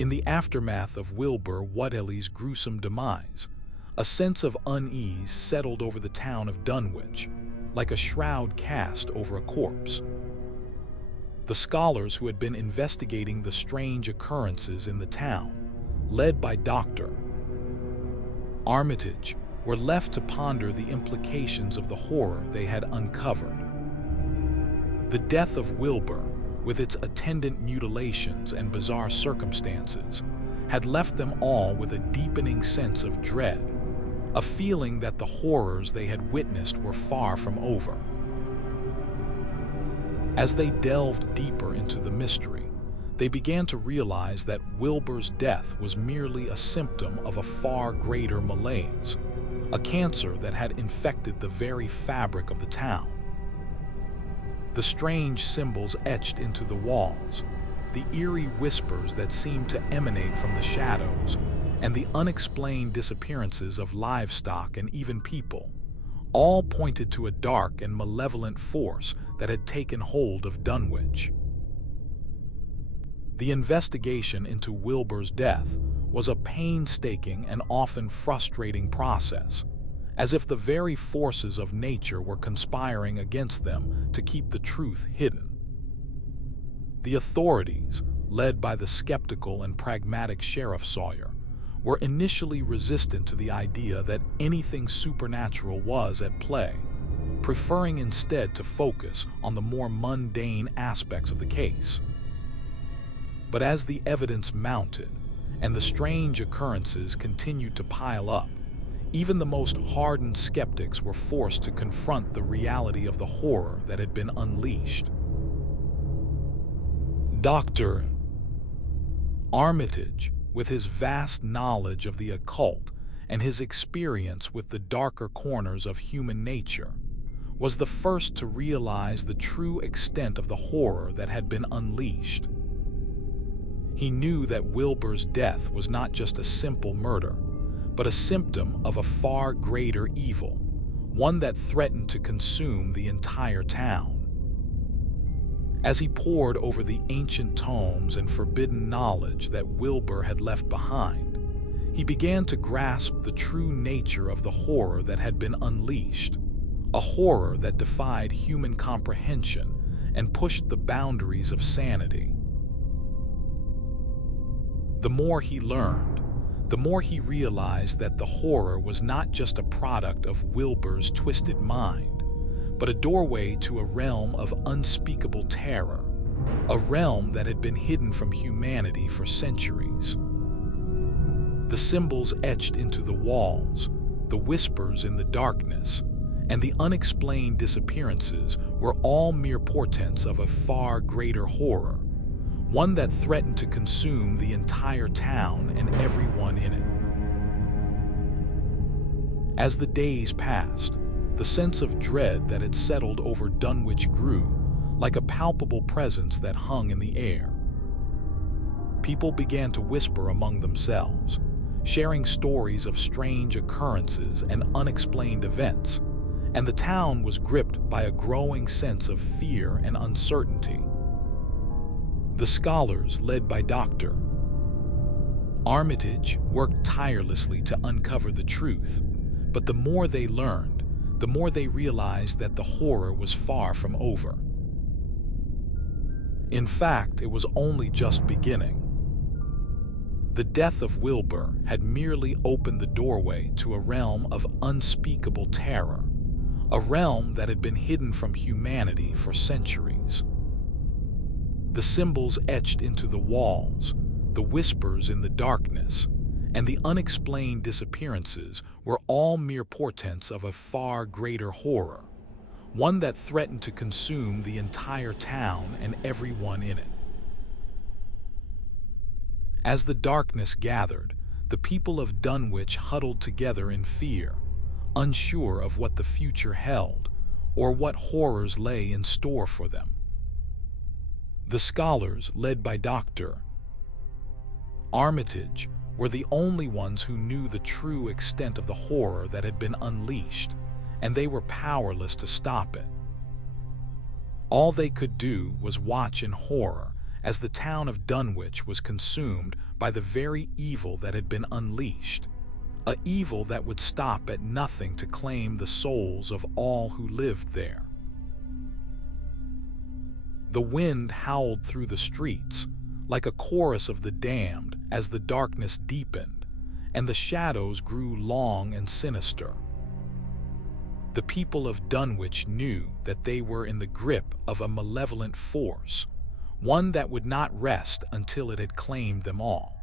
In the aftermath of Wilbur Whateley's gruesome demise, a sense of unease settled over the town of Dunwich, like a shroud cast over a corpse. The scholars who had been investigating the strange occurrences in the town, led by Dr. Armitage, were left to ponder the implications of the horror they had uncovered. The death of Wilbur, with its attendant mutilations and bizarre circumstances, had left them all with a deepening sense of dread, a feeling that the horrors they had witnessed were far from over. As they delved deeper into the mystery, they began to realize that Wilbur's death was merely a symptom of a far greater malaise, a cancer that had infected the very fabric of the town. The strange symbols etched into the walls, the eerie whispers that seemed to emanate from the shadows, and the unexplained disappearances of livestock and even people, all pointed to a dark and malevolent force that had taken hold of Dunwich. The investigation into Wilbur's death was a painstaking and often frustrating process, as if the very forces of nature were conspiring against them to keep the truth hidden. The authorities, led by the skeptical and pragmatic Sheriff Sawyer, were initially resistant to the idea that anything supernatural was at play, preferring instead to focus on the more mundane aspects of the case. But as the evidence mounted and the strange occurrences continued to pile up, even the most hardened skeptics were forced to confront the reality of the horror that had been unleashed. Dr. Armitage, with his vast knowledge of the occult and his experience with the darker corners of human nature, was the first to realize the true extent of the horror that had been unleashed. He knew that Wilbur's death was not just a simple murder, but a symptom of a far greater evil, one that threatened to consume the entire town. As he pored over the ancient tomes and forbidden knowledge that Wilbur had left behind, he began to grasp the true nature of the horror that had been unleashed, a horror that defied human comprehension and pushed the boundaries of sanity. The more he learned, the more he realized that the horror was not just a product of Wilbur's twisted mind, but a doorway to a realm of unspeakable terror, a realm that had been hidden from humanity for centuries. The symbols etched into the walls, the whispers in the darkness, and the unexplained disappearances were all mere portents of a far greater horror, one that threatened to consume the entire town and everyone in it. As the days passed, the sense of dread that had settled over Dunwich grew, like a palpable presence that hung in the air. People began to whisper among themselves, sharing stories of strange occurrences and unexplained events, and the town was gripped by a growing sense of fear and uncertainty. The scholars, led by Dr. Armitage, worked tirelessly to uncover the truth, but the more they learned, the more they realized that the horror was far from over. In fact, it was only just beginning. The death of Wilbur had merely opened the doorway to a realm of unspeakable terror, a realm that had been hidden from humanity for centuries. The symbols etched into the walls, the whispers in the darkness, and the unexplained disappearances were all mere portents of a far greater horror, one that threatened to consume the entire town and everyone in it. As the darkness gathered, the people of Dunwich huddled together in fear, unsure of what the future held or what horrors lay in store for them. The scholars, led by Dr. Armitage, were the only ones who knew the true extent of the horror that had been unleashed, and they were powerless to stop it. All they could do was watch in horror as the town of Dunwich was consumed by the very evil that had been unleashed, a evil that would stop at nothing to claim the souls of all who lived there. The wind howled through the streets, like a chorus of the damned, as the darkness deepened, and the shadows grew long and sinister. The people of Dunwich knew that they were in the grip of a malevolent force, one that would not rest until it had claimed them all.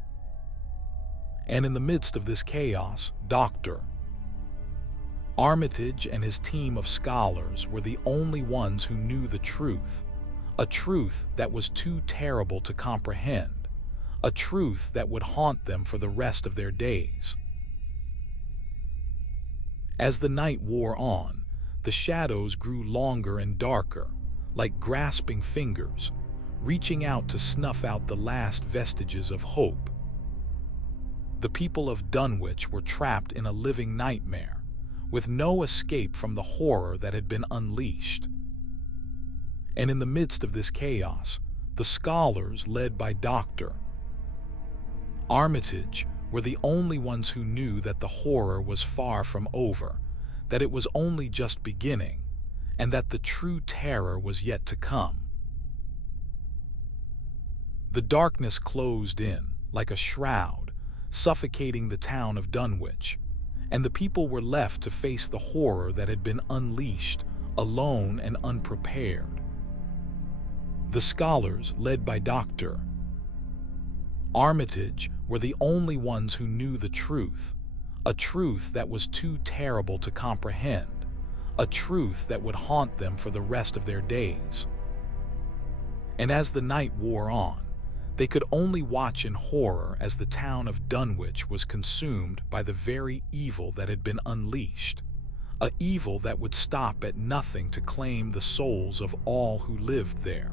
And in the midst of this chaos, Dr. Armitage and his team of scholars were the only ones who knew the truth, a truth that was too terrible to comprehend, a truth that would haunt them for the rest of their days. As the night wore on, the shadows grew longer and darker, like grasping fingers, reaching out to snuff out the last vestiges of hope. The people of Dunwich were trapped in a living nightmare, with no escape from the horror that had been unleashed. And in the midst of this chaos, the scholars, led by Dr. Armitage, were the only ones who knew that the horror was far from over, that it was only just beginning, and that the true terror was yet to come. The darkness closed in, like a shroud, suffocating the town of Dunwich, and the people were left to face the horror that had been unleashed, alone and unprepared. The scholars, led by Dr. Armitage, were the only ones who knew the truth, a truth that was too terrible to comprehend, a truth that would haunt them for the rest of their days. And as the night wore on, they could only watch in horror as the town of Dunwich was consumed by the very evil that had been unleashed, a evil that would stop at nothing to claim the souls of all who lived there.